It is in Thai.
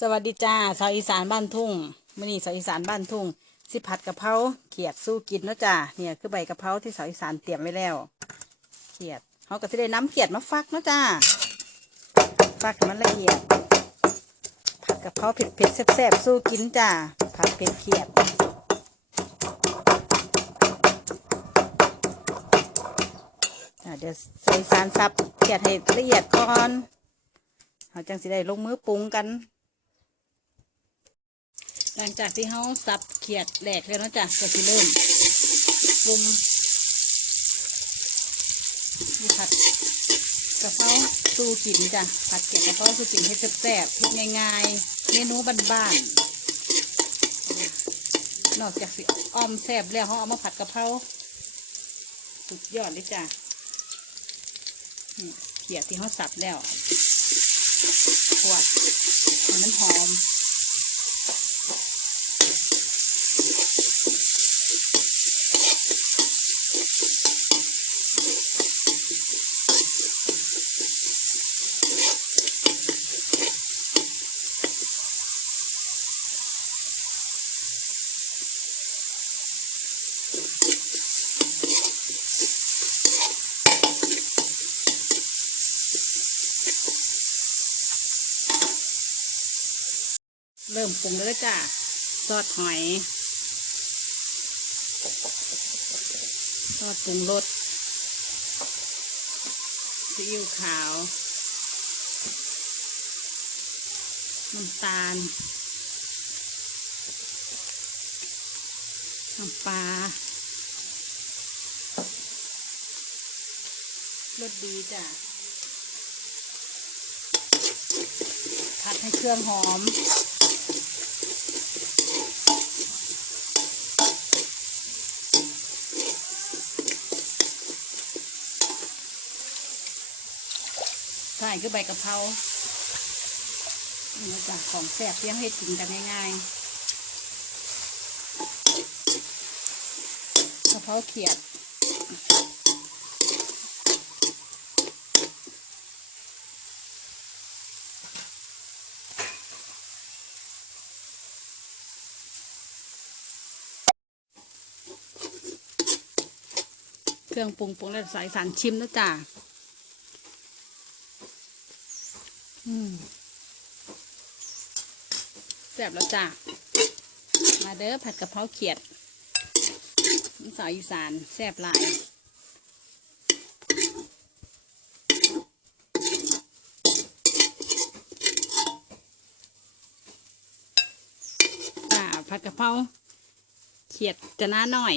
สวัสดีจ้าสาวอีสานบ้านทุ่งมื่อนี้สาวอีสานบ้านทุ่งสิผัดกะเพราเขียดสู้กินเนาะจ้าเนี่ยคือใบกะเพราที่สาวอีสานเตรียมไว้แล้ว เขียดเขาก็จะได้น้ำเขียดมาฟักเนาะจ้าฟักมันละเอียด ผัดกะเพราเผ็ดเผ็ดๆแซ่บๆสู้กินจ้าผัดเผ็ดเขียดเดี๋ยวใส่สารสับเขียดให้ละเอียดก่อนเราจังสิได้ลงมือปรุงกัน หลังจากที่เขาสับเขียดแหลกแล้วนะจ้ะก็สิเริ่มปรุงนี่ผัดกระเพราสู้กินจ้ะผัดเขียดกะเพราสู้กินให้แซ่บๆเฮ็ดง่ายๆเมนูบ้านๆนอกจากสิอ้อมแซ่บแล้วเขาเอามาผัดกระเพราสุดยอดเลยจ้ะเขียดที่เขาสับแล้วขวดให้มันหอม เริ่มปรุงแล้วเด้อจ้ะซอสหอยซอสปรุงรสซีอิ๊วขาว น้ำตาล น้ำปลารสดีจ้ะผัดให้เครื่องหอม ใช่คือใบกะเพรานี่จ้ะของแซ่บเลี้ยงให้กินกันง่ายๆกะเพราเขียดเครื่องปรุงปรุงแล้วใส่สารชิมนะจ้ะ อืม แซ่บแล้วจ้ะมาเด้อผัดกะเพราเขียดน้ำสาวอีสานแซ่บหลายผัดกะเพราเขียดจะน้าหน่อย